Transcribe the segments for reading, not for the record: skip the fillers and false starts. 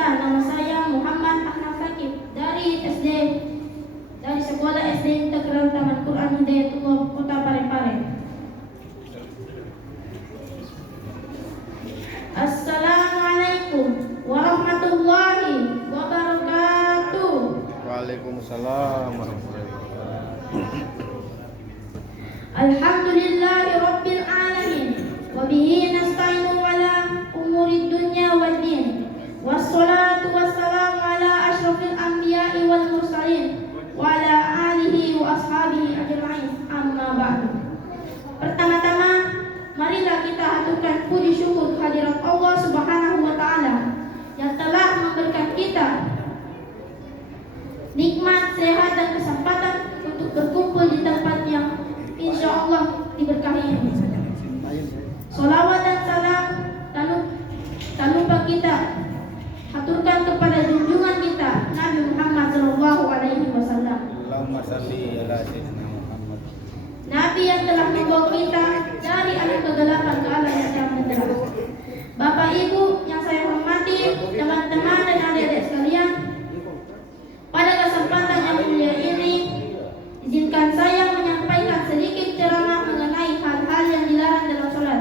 Perkenalkan, nama saya Muhammad Ahmad Fakih dari Sekolah SD Integral Taman Quran Hidayatullah Kota Parepare. Assalamualaikum warahmatullahi wabarakatuh. Waalaikumsalam warahmatullahi wabarakatuh. Alhamdulillahi rabbil alamin wa bihi nasta'inu ala umuri dunya wad din. Wassalatu wassalamu ala asyrafil anbiya'i wal mursalin wa ala alihi wa ashabihi ajma'in. Amma ba'du. Pertama-tama, marilah kita haturkan puji syukur kehadirat Allah Subhanahu wa taala yang telah memberikan kita nikmat, sehat dan kesempatan untuk berkumpul di tempat yang insya Allah diberkahi ini. Salawat dan salam tak lupa kita haturkan kepada junjungan kita Nabi Muhammad sallallahu alaihi wasallam. Allahumma shalli ala sayyidina Muhammad. Nabi yang telah membawa kita dari alam kegelapan ke alam yang terang. Bapak Ibu yang saya hormati, teman-teman dan adik-adik sekalian, pada kesempatan yang mulia ini, izinkan saya menyampaikan sedikit ceramah mengenai hal-hal yang dilarang dalam sholat.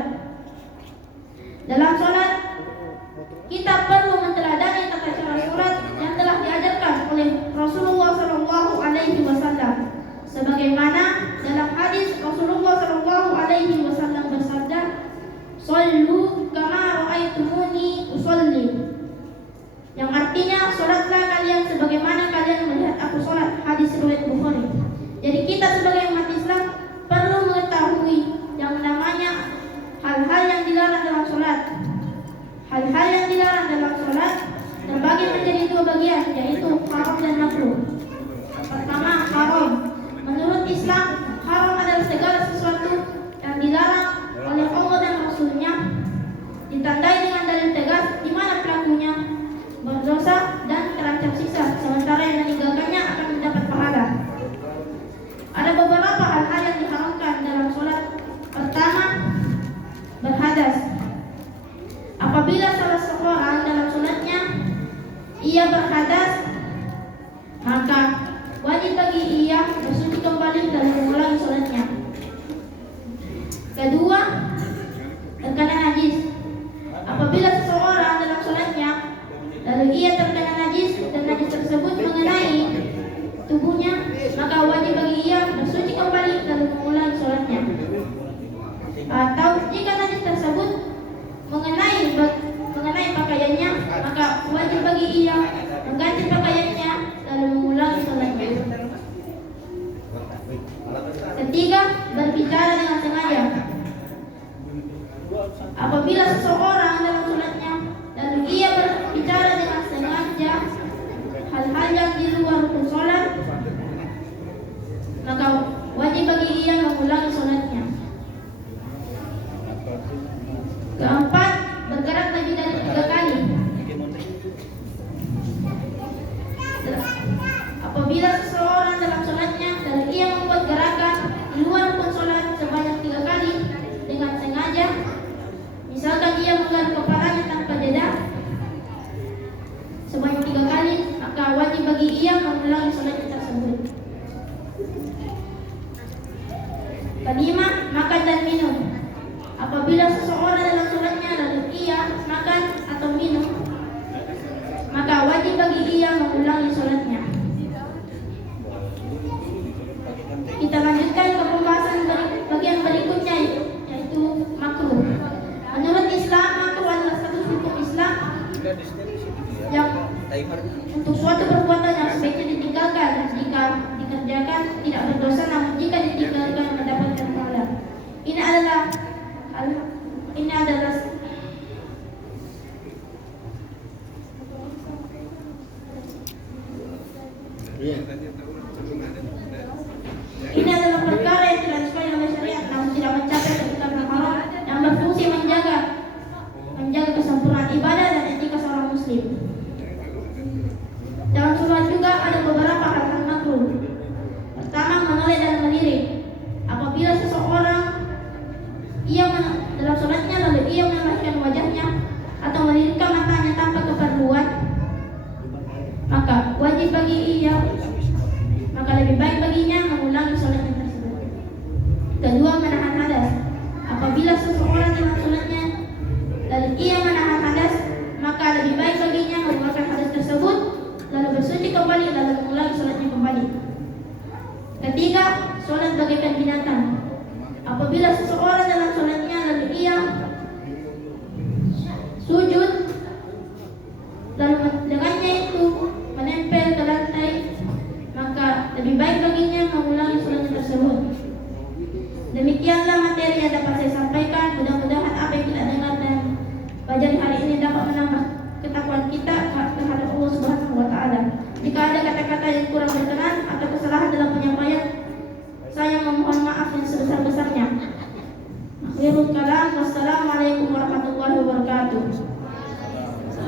Dalam sholat, kita perlu menteladani tata cara sholat yang telah diajarkan oleh Rasulullah SAW. Sebagaimana dalam hadis Rasulullah SAW bersabda, "Shollu kama ra'aitumuni usolli." Yang artinya, sholatlah kalian sebagaimana kalian melihat aku sholat. Hadis riwayat Bukhari. Jadi kita sebagai umat Islam perlu mengetahui yang namanya hal-hal yang dilarang dalam sholat. Hal-hal yang dilarang dalam sholat terbagi menjadi dua bagian, yaitu haram dan makruh. Pertama, haram. Menurut Islam, haram adalah segala sesuatu yang dilarang oleh Allah dan Rasulnya, ditandai dengan dalil tegas di mana pelakunya berdosa dan terancam siksa, sementara yang meninggalkannya akan mendapat pahala. Ada beberapa hal-hal yang diharamkan dalam sholat. Pertama, berhadas. Apabila salah seorang dalam sholatnya ia berhadas, maka wajib bagi ia bersuci kembali dan mengulangi sholatnya. Kedua, terkena najis. Apabila seseorang dalam sholatnya lalu ia terkena najis dan najis tersebut mengenai tubuhnya, maka wajib bagi ia bersuci kembali dan mengulangi sholatnya. Atau jika najis tersebut mengenai pakaiannya, maka wajib bagi ia mengganti pakaiannya lalu mengulangi sholatnya. Ketiga, berbicara dengan sengaja. Apabila seseorang dalam sholatnya lalu ia berbicara dengan sengaja hal-hal yang di luar rukun sholat, maka wajib bagi ia mengulangi sholatnya. Keempat, bergerak lebih dari 3 kali. Apabila seseorang dalam sholatnya dan ia membuat gerakan di luar rukun sholat sebanyak 3 kali dengan sengaja, misalkan ia menggaruk kepalanya tanpa jeda sebanyak 3 kali, maka wajib bagi ia mengulangi sholatnya tersebut. Kelima, makan dan minum. Apabila seseorang dalam sholatnya lalu ia makan atau minum, maka wajib bagi ia mengulangi sholatnya. Kita lanjutkan ke pembahasan bagian berikutnya, yaitu makruh. Menurut Islam, makruh adalah satu hukum Islam yang untuk suatu perbuatan yang sebaiknya ditinggalkan jika dikerjakan tidak berdosa, namun jika ditinggalkan mendapatkan pahala. Ini adalah perkara yang telah disepakati oleh syariat, namun tidak mencapai keutamaan haram yang berfungsi menjaga kesempurnaan ibadah dan etika seorang muslim. Dalam sholat juga ada beberapa hal-hal makruh. Pertama, menoleh dan melirik. Apabila seseorang dalam sholatnya lalu ia menolehkan wajahnya atau melirikkan matanya tanpa keperluan, sulit bagi ia, maka lebih baik baginya mengulangi sholatnya tersebut. Kedua, menahan hadas. Apabila seseorang dalam sholatnya lalu ia menahan hadas, maka lebih baik baginya mengeluarkan hadas tersebut, lalu bersuci kembali, lalu mengulangi sholatnya kembali. Ketiga, sholat bagaikan binatang. Apabila seseorang dalam sholatnya lalu ia sujud, lalu lengannya itu menempel ke lantai, maka lebih baik baginya mengulangi sholatnya tersebut. Demikianlah materi yang dapat saya sampaikan. Mudah-mudahan apa yang kita dengar dan pelajari hari ini dapat menambah ketakwaan kita terhadap Allah Subhanahu wa Ta'ala. Jika ada kata-kata yang kurang berkenan atau kesalahan dalam penyampaian, saya memohon maaf yang sebesar-besarnya. Akhirul kalam, wassalamualaikum warahmatullahi wabarakatuh.